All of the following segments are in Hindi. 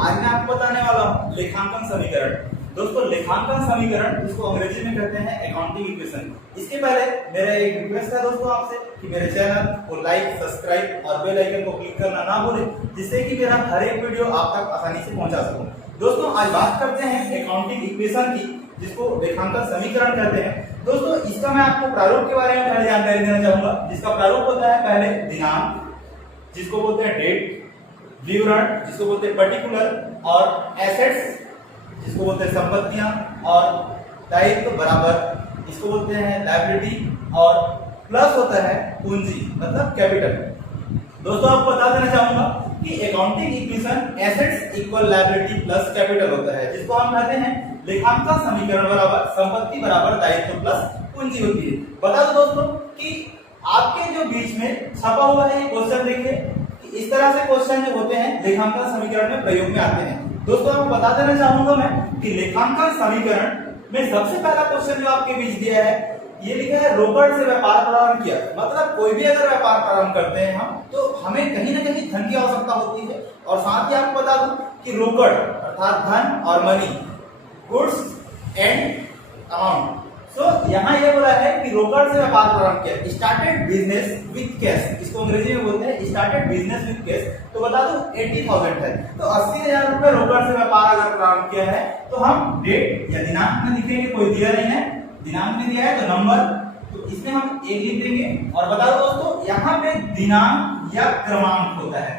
आज मैं आपको बताने वाला हूँ लेखांकन समीकरण। दोस्तों लेखांकन समीकरण इसको अंग्रेजी में कहते हैं अकाउंटिंग इक्वेशन। इसके पहले मेरा एक रिक्वेस्ट है दोस्तों आपसे कि मेरे चैनल को लाइक, सब्सक्राइब और बेल आइकन को क्लिक करना ना भूलें, जिससे कि मेरा हर एक वीडियो आप तक आसानी से पहुंचा सकूं। दोस्तों आज बात करते हैं अकाउंटिंग इक्वेशन की, जिसको लेखांकन समीकरण कहते हैं। दोस्तों इसका मैं आपको प्रारूप के बारे में पहले जानकारी देना चाहूंगा, जिसका प्रारूप होता है पहले दिनांक, जिसको बोलते हैं डेट, विवरण जिसको बोलते हैं पर्टिकुलर, और एसेट्स जिसको बोलते हैं संपत्तियां, और दायित्व बराबर इसको बोलते हैं लायबिलिटी, और प्लस होता है पूंजी मतलब कैपिटल। दोस्तों आपको बता देना चाहूंगा कि accounting equation assets equal liability plus capital होता है, जिसको हम कहते हैं लेखांकन समीकरण बराबर संपत्ति बराबर दायित्व प्लस पूंजी होती है। बता दो दोस्तों कि आपके जो बीच में छपा हुआ है क्वेश्चन, देखिए इस तरह से क्वेश्चन जो होते हैं लेखांकन समीकरण में प्रयोग में आते हैं। दोस्तों आपको बता देना चाहूंगा मैं कि लेखांकन समीकरण में सबसे पहला क्वेश्चन जो आपके बीच दिया है, ये लिखा है रोकड़ से व्यापार प्रारंभ किया। मतलब कोई भी अगर व्यापार प्रारंभ करते हैं हम, तो हमें कहीं ना कहीं धन की आवश्यकता होती है। और साथ ही आपको बता दूं कि रोकड़ अर्थात धन और मनी, गुड्स एंड अमाउंट। यहाँ ये बोला है कि रोकड़ से व्यापार प्रारंभ किया, स्टार्टेड बिजनेस विद कैश, इसको अंग्रेजी में बोलते हैं स्टार्टेड बिजनेस विद कैश। तो बता दो 80,000 है, तो 80,000 रुपए रोकड़ से व्यापार अगर प्रारंभ किया है, तो हम डेट या दिनांक में लिखेंगे, कोई दिया नहीं है, दिनांक में दिया है तो नंबर, तो इसमें हम 1 लिख देंगे। और बता दो दोस्तों यहाँ पे दिनांक या क्रमांक होता है।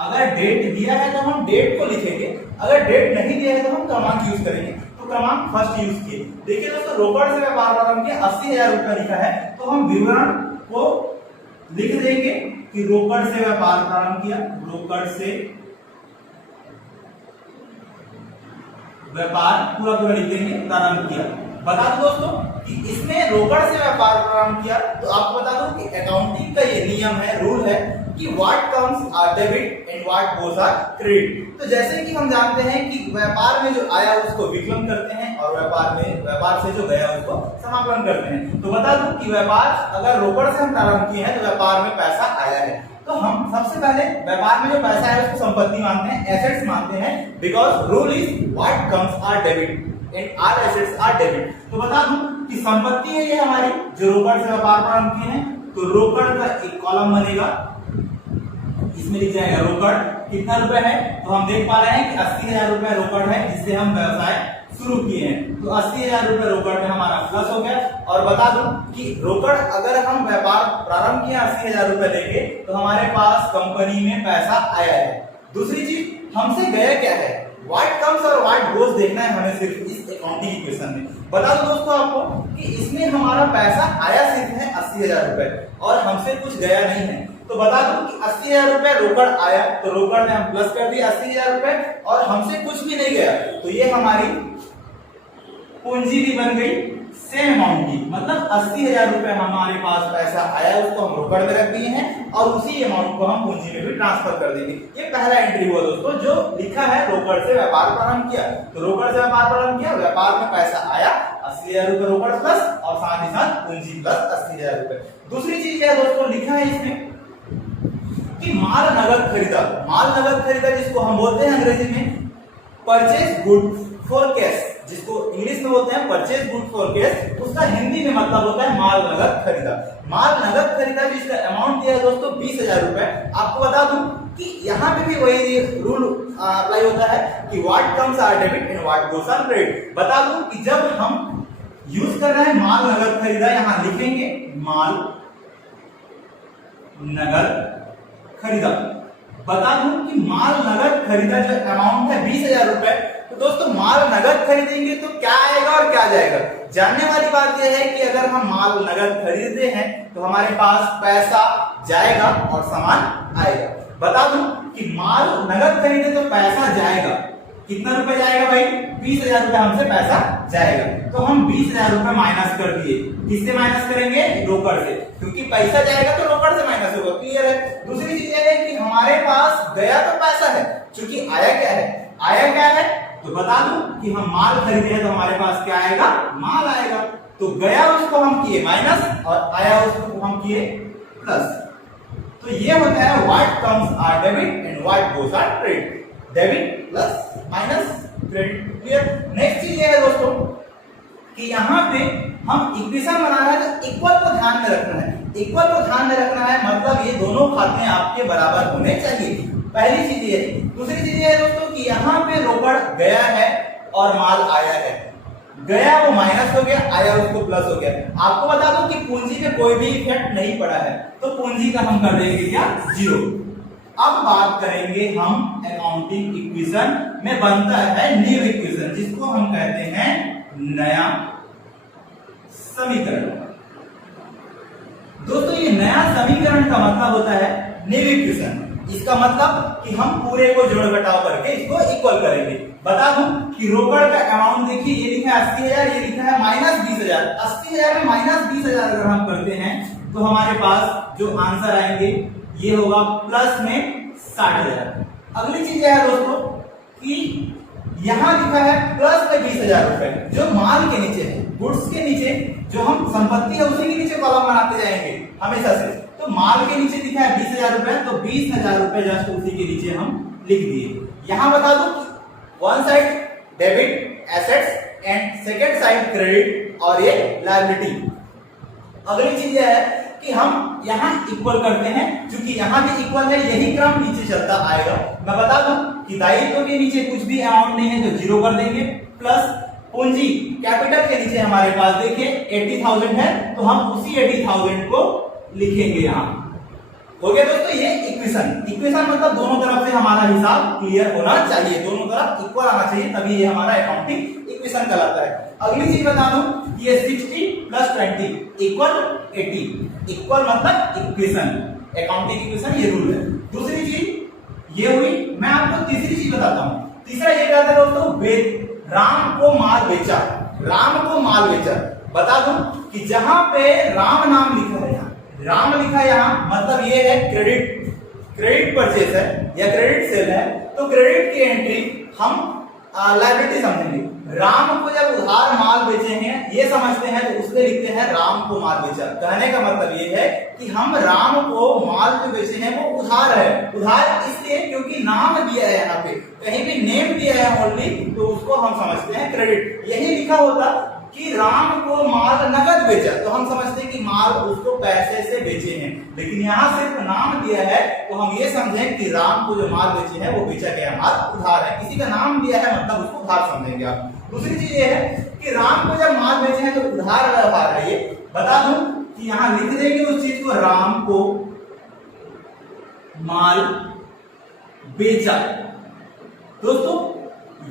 अगर डेट दिया है तो हम डेट को लिखेंगे, अगर डेट नहीं दिया है तो हम क्रमांक यूज करेंगे। तो क्रमांक फर्स्ट यूज किए। देखिए दोस्तों रोकड़ से व्यापार प्रारंभ किया, 80,000 रुपया लिखा है, तो हम विवरण को लिख देंगे कि रोकड़ से व्यापार प्रारंभ किया, रोकड़ से व्यापार पूरा लिख देंगे, प्रारंभ किया। बता दो दोस्तों कि इसमें रोकड़ से व्यापार प्रारंभ किया, तो आपको बता दूं कि अकाउंटिंग का ये नियम है, रूल है कि what comes are debit and what goes are credit. तो जैसे कि हम जानते हैं कि व्यापार में जो आया उसको विकलन करते हैं, और व्यापार से जो गया उसको समापन करते हैं। तो बता दूं कि व्यापार अगर रोकड़ से हम प्रारंभ किए हैं, तो व्यापार में पैसा आया है, तो हम सबसे पहले व्यापार में जो पैसा है उसको संपत्ति मानते हैं, एसेट्स मानते हैं, because rule is what comes are debit and are assets are debit. तो बता दूं कि संपत्ति है ये हमारी, जो रोकड़ से व्यापार प्रारंभ किए हैं, तो रोकड़ का एक कॉलम बनेगा, इसमें लिख जाएगा रोकड़ कितना रुपए है। तो हम देख पा रहे हैं कि 80,000 रुपए रोकड़ है, जिससे हम व्यवसाय शुरू किए हैं। तो 80,000 रुपए रोकड़ में हमारा प्लस हो गया। और बता दूं कि रोकड़ अगर हम व्यापार प्रारंभ किया 80,000 रुपए लेके, तो हमारे पास कंपनी में पैसा आया है। दूसरी चीज हमसे गया क्या है, व्हाट कम्स और व्हाट गोस देखना है हमें सिर्फ इस अकाउंटिंग इक्वेशन में। बता दो दोस्तों आपको कि इसमें हमारा पैसा आया सिर्फ है 80,000 रुपए, और हमसे कुछ गया नहीं है। तो बता दूं कि 80,000 रुपए रोकड़ आया, तो रोकड़ में हम प्लस कर दिया 80,000 रुपए, और हमसे कुछ भी नहीं गया, तो ये हमारी पूंजी भी बन गई सेम अमाउंट की। मतलब 80,000 रुपए हमारे पास पैसा आया, उसको हम रोकड़ में रख दिए हैं, और उसी अमाउंट को हम पूंजी में भी ट्रांसफर कर देंगे। ये पहला एंट्री हुआ दोस्तों, जो लिखा है रोकड़ से व्यापार प्रारंभ किया। तो रोकड़ से व्यापार प्रारंभ किया, व्यापार में पैसा आया 80,000 रुपए रोकड़ प्लस, और साथ ही साथ पूंजी प्लस 80,000 रुपए। दूसरी चीज क्या है दोस्तों, लिखा है इसमें कि माल नगद खरीदा। माल नगद खरीदा जिसको हम बोलते हैं अंग्रेजी में परचेज गुड फॉर कैश, जिसको इंग्लिश में बोलते हैं परचेज गुड फॉर कैश, उसका हिंदी में मतलब होता है माल नगद खरीदा। माल नगद खरीदा जिसका अमाउंट दिया है दोस्तों 20,000 रुपए। आपको बता दूं कि यहाँ पे भी वही रूल अप्लाई होता है कि what comes are debit and what goes are credit. बता दूं कि जब हम यूज कर रहे हैं माल नगद खरीदा, यहाँ लिखेंगे माल नगद खरीदा। बता दूं कि माल नगद खरीदा जो अमाउंट है 20,000 रुपए, तो दोस्तों माल नगद खरीदेंगे तो क्या आएगा और क्या जाएगा। जानने वाली बात यह है कि अगर हम माल नगद खरीदते हैं, तो हमारे पास पैसा जाएगा और सामान आएगा। बता दूं कि माल नगद खरीदे तो पैसा जाएगा, कितना रुपए जाएगा भाई, 20,000 रुपए हमसे पैसा जाएगा। तो हम 20,000 रुपए माइनस कर दिए, किससे माइनस करेंगे, रोकड़ से, क्योंकि पैसा जाएगा तो रोकड़ से माइनस होगा। क्लियर है। दूसरी चीज यह है कि हमारे पास गया तो पैसा है, क्योंकि आया क्या है, आया क्या है, तो बता दूं कि हम माल खरीदे हैं, तो हमारे पास क्या आएगा, माल आएगा। तो गया उसको हम किए माइनस, और आया उसको हम किए प्लस। तो ये होता है what comes are debit and what goes are credit. Debit plus minus credit. Clear. Next चीज ये है दोस्तों कि यहाँ पे हम इक्वेशन बना रहे हैं तो इक्वल को ध्यान में रखना है। इक्वल को ध्यान में रखना है मतलब ये दोनों खाते आपके बराबर होने चाहिए। पहली चीज ये। दूसरी चीज ये है दोस्तों कि यहाँ पे रोकड़ गया है और माल आया है। गया वो माइनस हो गया, आया उसको प्लस हो गया। आपको बता दूं कि पूंजी पे कोई भी इफेक्ट नहीं पड़ा है तो पूंजी का हम कर देंगे क्या, जीरो। अब बात करेंगे हम अकाउंटिंग इक्वेशन में बनता है न्यू इक्वेशन, जिसको हम कहते हैं नया समीकरण। दोस्तों ये नया समीकरण का मतलब होता है न्यू इक्वेशन। इसका मतलब कि हम पूरे को जोड़ घटाव करके इसको इक्वल करेंगे। बता दूं कि रोकड़ का अमाउंट देखिए, ये लिखा है 80,000, ये लिखा है माइनस 20,000। 80,000 में माइनस 20,000 अगर हम करते हैं तो हमारे पास जो आंसर आएंगे ये होगा प्लस में 60,000। अगली चीज है दोस्तों कि यहां लिखा है प्लस में 20,000 रुपए, जो माल के नीचे है, गुड्स के नीचे जो हम संपत्ति है उसी के नीचे कॉलम बनाते जाएंगे हमेशा से। तो माल के नीचे लिखा है 20,000 रुपए, तो 20,000 रुपए जस्ट उसी के नीचे हम लिख दिए। यहां बता दो one side debit assets and second side credit और ये लायबिलिटी। अगली चीज है कि हम यहाँ इक्वल करते हैं, क्योंकि यहाँ भी इक्वल है, यही क्रम नीचे चलता आएगा। मैं बता दूं कि दायित्व के नीचे कुछ भी अमाउंट नहीं है तो जीरो कर देंगे, प्लस पूंजी कैपिटल के नीचे हमारे पास देखिए 80,000 है तो हम उसी 80,000 को लिखेंगे यहाँ। हो गया दोस्तों ये इक्वेशन। इक्वेशन मतलब दोनों तरफ से हमारा हिसाब क्लियर होना चाहिए, दोनों तरफ इक्वल आना चाहिए, तभी ये हमारा अकाउंटिंग इक्वेशन कहलाता है। अगली चीज बता दूं, ये 60 प्लस 20 इक्वल 80। इक्वल मतलब इक्वेशन, अकाउंटिंग इक्वेशन ये रूल है। दूसरी चीज ये हुई। मैं आपको तीसरी चीज बताता हूँ। तीसरा ये कहते हैं दोस्तों राम को माल बेचा। राम को माल बेचा। बता दूं कि जहां पे राम नाम लिखा है, राम लिखा है यहाँ, मतलब ये है क्रेडिट परचेज है या क्रेडिट सेल है, तो क्रेडिट की एंट्री हम लायबिलिटी समझेंगे। राम को जब उधार माल बेचे हैं ये समझते हैं तो उसमें लिखते हैं राम को माल बेचा। कहने का मतलब ये है कि हम राम को माल जो बेचे हैं वो उधार है। उधार इसलिए क्योंकि नाम दिया है, यहाँ पे कहीं भी नेम दिया है ओनली, तो उसको हम समझते हैं क्रेडिट। यही लिखा होता कि राम को माल नगद बेचा तो हम समझते हैं कि माल उसको पैसे से बेचे हैं, लेकिन यहाँ सिर्फ नाम दिया है तो हम ये समझें कि राम को जो माल बेचे हैं वो बेचा गया माल उधार है। किसी का नाम दिया है मतलब उसको उधार समझेंगे आप। दूसरी चीज ये है कि राम को जब माल बेचे हैं तो उधार व्यवहार है। ये बता दूं कि यहाँ लिख देंगे उस चीज को, राम को माल बेचा। दोस्तों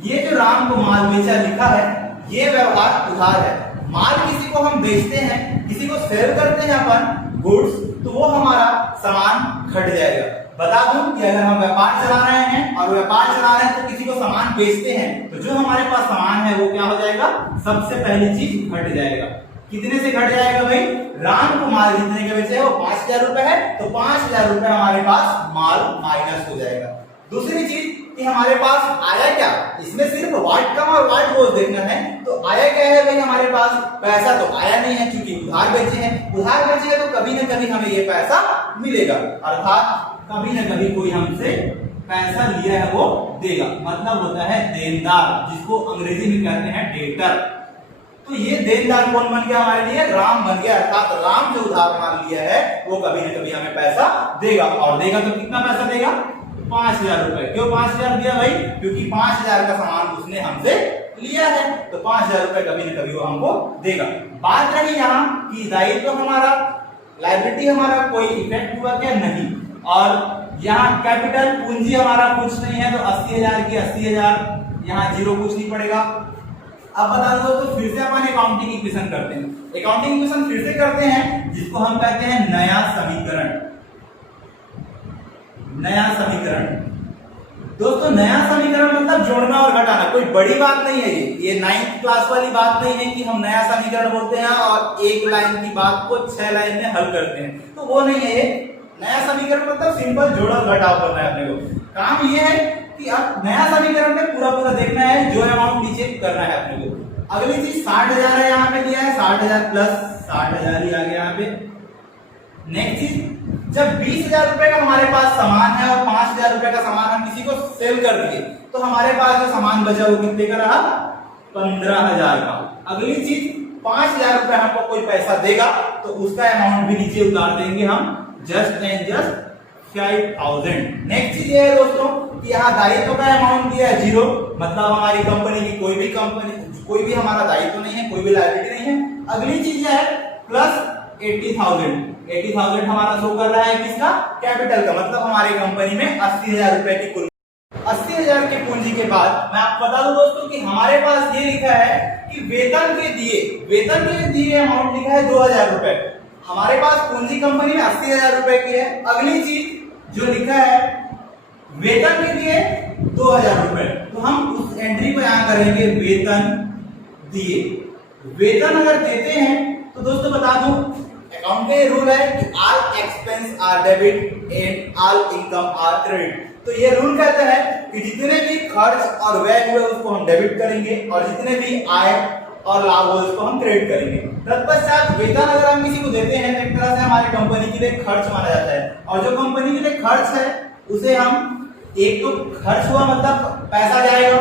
ये जो राम को माल बेचा लिखा है ये व्यवहार उधार है। माल किसी को हम बेचते हैं, किसी को सेल करते हैं अपन गुड्स, तो वो हमारा सामान घट जाएगा। बता दूं कि अगर हम व्यापार चला रहे हैं और व्यापार चला रहे हैं तो किसी को सामान बेचते हैं तो जो हमारे पास सामान है वो क्या हो जाएगा, सबसे पहली चीज घट जाएगा। कितने से घट जाएगा भाई, राम को माल जितने के बेचे वो 5,000 रुपए है तो 5,000 रुपए हमारे पास माल माइनस हो जाएगा। दूसरी चीज कि हमारे पास आया क्या, इसमें सिर्फ वाट कम और वाट रोज देखना है। तो आया क्या है भाई, हमारे पास पैसा तो आया नहीं है क्योंकि उधार बेचे हैं। उधार बेचे हैं तो कभी ना कभी हमें ये पैसा मिलेगा, अर्थात कभी ना कभी कोई हमसे पैसा लिया है वो देगा। मतलब होता है देनदार, जिसको अंग्रेजी में कहते हैं डेटर। तो ये देनदार कौन बन गया हमारे लिए, राम बन गया। अर्थात राम जो उधार माल लिया है वो कभी ना कभी हमें पैसा देगा, और देगा तो कितना पैसा देगा, 5,000 रुपए। क्यों 5,000 दिया भाई, क्योंकि 5,000 का सामान उसने हमसे लिया है तो 5,000 रुपए कभी ना कभी वो हमको देगा। बात रही यहाँ कि दायित्व हमारा, लायबिलिटी हमारा कोई इफेक्ट हुआ क्या, नहीं। और यहाँ कैपिटल पूंजी हमारा कुछ नहीं है तो 80,000 की 80,000, यहाँ जीरो कुछ नहीं पड़ेगा। अब बता दो तो फिर से अपन अकाउंटिंग इक्वेशन करते हैं। अकाउंटिंग इक्वेशन फिर से करते हैं जिसको हम कहते हैं नया समीकरण। नया समीकरण दोस्तों, नया समीकरण मतलब जोड़ना और घटाना, कोई बड़ी बात नहीं है। ये 9th क्लास वाली बात नहीं है कि हम नया समीकरण बोलते हैं और एक लाइन की बात को 6 लाइन में हल करते हैं, तो वो नहीं है। ये नया समीकरण मतलब सिंपल जोड़ा घटाव करना है अपने को। काम ये है कि अब नया समीकरण में पूरा देखना है, जो अमाउंट नीचे करना है अपने को। अगली चीज 60,000 है, यहाँ पे दिया है 60,000 प्लस 60,000 ही आ गया यहाँ पे। नेक्स्ट चीज जब 20,000 रुपए का हमारे पास सामान है और 5,000 रुपए का सामान हम किसी को सेल कर दिए, तो हमारे पास जो सामान बचा वो कितने का रहा? 15,000 का। अगली चीज 5,000 रुपए हमको कोई पैसा देगा तो उसका अमाउंट भी नीचे उतार देंगे हम, जस्ट एंड जस्ट 5,000। नेक्स्ट चीज ये है दोस्तों कि यहाँ दायित्व का अमाउंट दिया है 0, मतलब हमारी कंपनी की कोई भी हमारा दायित्व नहीं है, कोई भी लायबिलिटी नहीं है। अगली चीज है प्लस 80,000 हमारा शो कर रहा है किसका? कैपिटल का, मतलब हमारी कंपनी में 80,000 रुपए की कुल 80,000 की पूंजी के बाद मैं आपको बता दूं दोस्तों कि हमारे पास ये लिखा है कि वेतन के दिए अमाउंट लिखा है 2,000 रुपए। हमारे पास पूंजी कंपनी में 80,000 रुपए की है। अगली चीज जो लिखा है वेतन के दिए 2,000 रुपए, तो हम उस एंट्री को यहां करेंगे वेतन दिए। वेतन अगर देते हैं तो दोस्तों बता दूं अकाउंट में रूल है कि all expense are debit and all income are credit. तो ये रूल कहता है कि जितने भी खर्च और व्यय हुए उसको हम डेबिट करेंगे और जितने भी आय और लाभ हुए उसको हम क्रेडिट करेंगे। तत्पश्चात वेतन अगर हम किसी को देते हैं तो एक तरह से हमारी कंपनी के लिए खर्च माना जाता है, और जो कंपनी के लिए खर्च है उसे हम एक तो खर्च हुआ मतलब पैसा जाएगा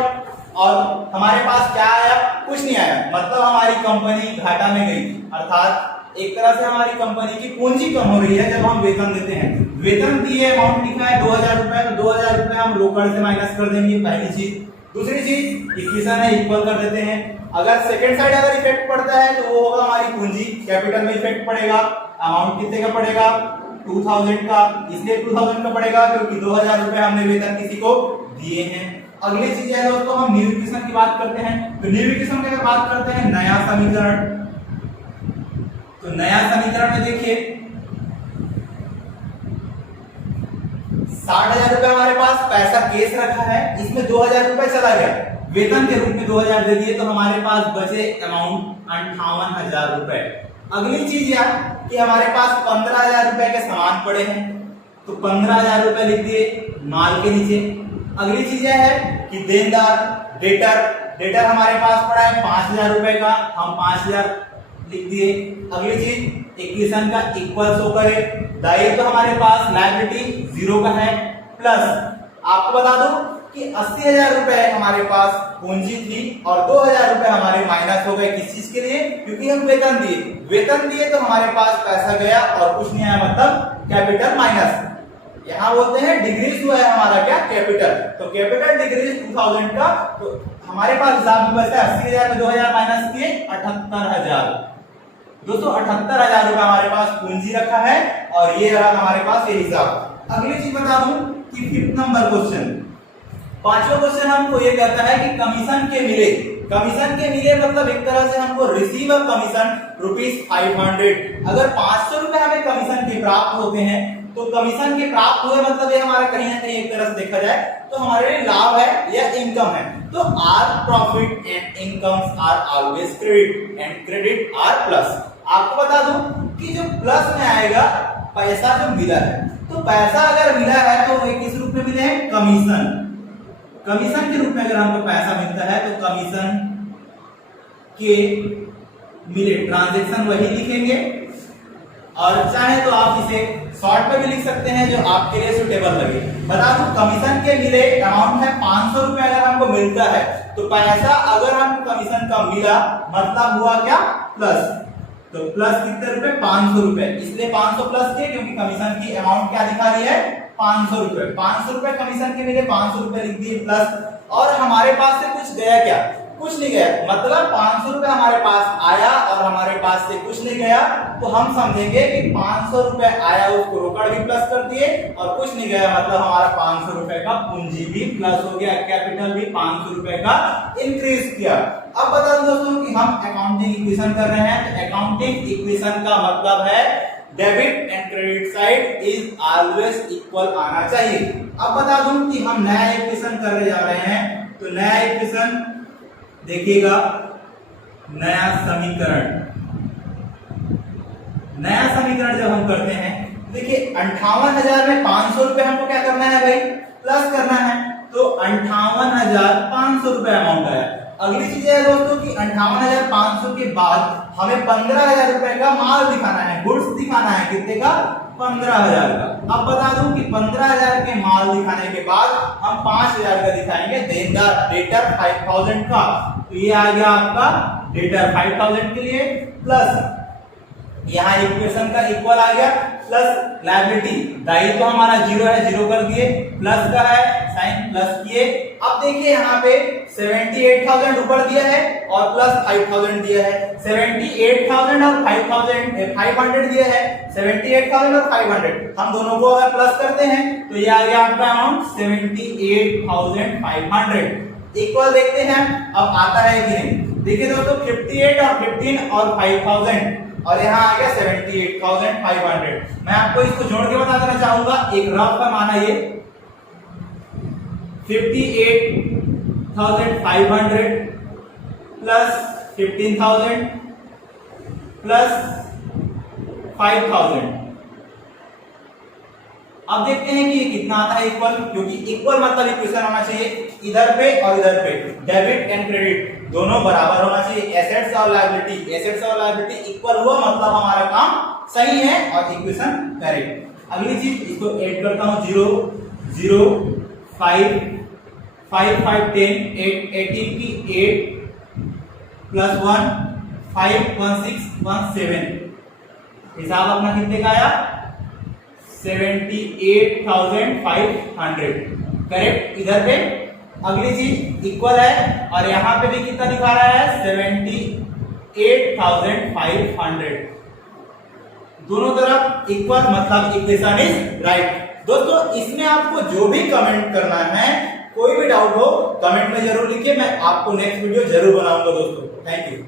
और हमारे पास क्या आया? कुछ नहीं आया, मतलब हमारी कंपनी घाटा में गई, अर्थात एक तरह से हमारी कंपनी की पूंजी कम हो रही है जब हम वेतन देते हैं। वेतन दिए अमाउंट लिखा है 2,000 रुपए, तो 2,000 रुपए हम रोकड़ से माइनस कर देंगे, पहली चीज। दूसरी चीज इक्वेशन है इक्वल कर देते हैं। अगर सेकंड साइड अगर इफेक्ट पड़ता है तो वो होगा हमारी पूंजी, कैपिटल में इफेक्ट पड़ेगा। अमाउंट कितने का पड़ेगा? 2,000 का। इसलिए 2,000 का पड़ेगा क्योंकि 2,000 रुपए हमने वेतन किसी को दिए हैं। अगली चीज है दोस्तों हम न्यू इक्वेशन की बात करते हैं, तो न्यू इक्वेशन की अगर बात करते हैं नया समीकरण, तो नया समीकरण में देखिए 60,000 रुपए हमारे पास पैसा केस रखा है, इसमें 2,000 रुपए चला गया, वेतन के रूप में 2,000 दे दिए, तो हमारे पास बचे अमाउंट 58,000 रुपए। अगली चीज यह कि हमारे पास 15,000 रुपए के सामान पड़े हैं, तो 15,000 रुपए लिख दिए माल के नीचे। अगली चीज यह है कि देनदार डेटर हमारे पास पड़ा है 5,000 रुपए का, हम 5,000 लिख दिए। अगली चीज इक्वेशन का इक्वल शो करे। दायित्व तो हमारे पास लायबिलिटी 0 का है, प्लस आपको बता दूं कि 80,000 रुपए हमारे पास पूंजी थी और 2,000 रुपए हमारे माइनस हो गए। किस चीज के लिए? क्योंकि हम वेतन दिए तो हमारे पास पैसा गया और कुछ नहीं आया, मतलब कैपिटल माइनस। यहां बोलते हैं डिक्रीज हुआ है हमारा क्या? कैपिटल। तो कैपिटल डिक्रीज 2,000 का, तो हमारे पास हिसाब में बचता है 80,000 में 2,000 माइनस किए 78,000। दोस्तों 78,000 रुपए हमारे पास पूंजी रखा है और ये रहा हमारे पास ये हिसाब। अगली चीज बता दूं कि 5th नंबर क्वेश्चन, 5वां क्वेश्चन हमको ये कहता है कि कमीशन के मिले मतलब एक तरह से हमको रिसीव अ कमीशन ₹500। अगर 500 रुपए हमें कमीशन के प्राप्त होते हैं तो कमीशन के प्राप्त हुए मतलब ये हमारा कहीं ना कहीं एक तरह से देखा जाए तो हमारे लिए लाभ है या इनकम है। तो are profit and incomes are always credit and credit are plus. आपको बता दूं कि जो प्लस में आएगा पैसा जो मिला है, तो पैसा अगर मिला है तो वो किस रूप में मिले हैं? कमीशन के रूप में अगर हमको पैसा मिलता है तो कमीशन के मिले, ट्रांजैक्शन वही लिखेंगे और चाहे तो आप इसे शॉर्ट में भी लिख सकते हैं जो आपके लिए सुटेबल लगे। बता दूं कमीशन के मिले अमाउंट है 500 रुपए अगर हमको मिलता है तो पैसा अगर हमको कमीशन का मिला मतलब हुआ क्या? प्लस। तो प्लस कितने रुपए? 500 रुपए। इसलिए 500 प्लस के क्योंकि कमीशन की अमाउंट क्या दिखा रही है? 500 रुपए। 500 रुपए कमीशन के मिले, 500 रुपए लिख दिए प्लस। और हमारे पास से कुछ गया क्या? कुछ नहीं गया, मतलब 500 रुपए हमारे पास आया और हमारे पास से कुछ नहीं गया, तो हम समझेंगे कि 500 रुपए आया उसको रोकड़ भी प्लस कर दिए और कुछ नहीं गया मतलब हमारा 500 रुपए का पूंजी भी प्लस हो गया, कैपिटल भी 500 रुपए का इंक्रीज किया। अब बता दो दोस्तों कि हम अकाउंटिंग इक्वेशन कर रहे हैं, तो अकाउंटिंग इक्वेशन का मतलब है debit and credit side is always equal आना चाहिए। अब बता दूं कि हम नया इक्वेशन करने जा रहे हैं, तो नया इक्वेशन देखिएगा, नया समीकरण जब हम करते हैं, देखिए 58,000 में 500 रुपए हमको क्या करना है भाई? प्लस करना है, तो 58,500 रुपए अमाउंट आया। अगली चीज है दोस्तों कि 58,500 के बाद हमें 15,000 रुपए का माल दिखाना है, गुड्स दिखाना है। कितने का? 15,000 का। अब बता दूं कि 15,000 के माल दिखाने के बाद हम 5,000 का दिखाएंगे देनदार डेटर 5,000 का। तो ये आ गया आपका डेटर 5,000 के लिए, प्लस यहाँ इक्वेशन का इक्वल आ गया, प्लस लायबिलिटी दायित्व हमारा जीरो है, जीरो कर दिए, प्लस का है साइन प्लस किए। अब देखिए यहाँ पे 78,000 ऊपर दिया है और प्लस 5,000 दिया है। 78,000 और 500 दिया है, 78,000 और 500 हम दोनों को अगर प्लस करते हैं तो ये आ गया आपका अमाउंट 78,500। इक्वल देखते हैं अब आता है कि नहीं। देखिए दोस्तों 58 और 15 और 5,000 और यहाँ आ गया 78,500। मैं आपको इसको जोड़ के बता देना चाहूंगा, एक रफ का माना ये 58,500 प्लस 15,000 प्लस 5,000। अब देखते हैं कि ये कितना आता है इक्वल, क्योंकि इक्वल मतलब इक्वेशन होना चाहिए इधर पे और इधर पे, डेबिट एंड क्रेडिट दोनों बराबर होना चाहिए। एसेट्स और लायबिलिटी इक्वल हुआ मतलब हमारा काम सही है और इक्वेशन करेक्ट। अगली चीज इसको ऐड करता हूं, 0 0 5 5 5 10 8 18 की 8 प्लस 1 5 1 6 1 7। हिसाब अपना कितने का आया 78,500 करेक्ट इधर पे। अगली चीज इक्वल है और यहाँ पे भी कितना दिखा रहा है 78,500। दोनों तरफ इक्वल मतलब इक्वेशन इज राइट। दोस्तों इसमें आपको जो भी कमेंट करना है, कोई भी डाउट हो कमेंट में जरूर लिखिए, मैं आपको नेक्स्ट वीडियो जरूर बनाऊंगा दोस्तों। Thank you.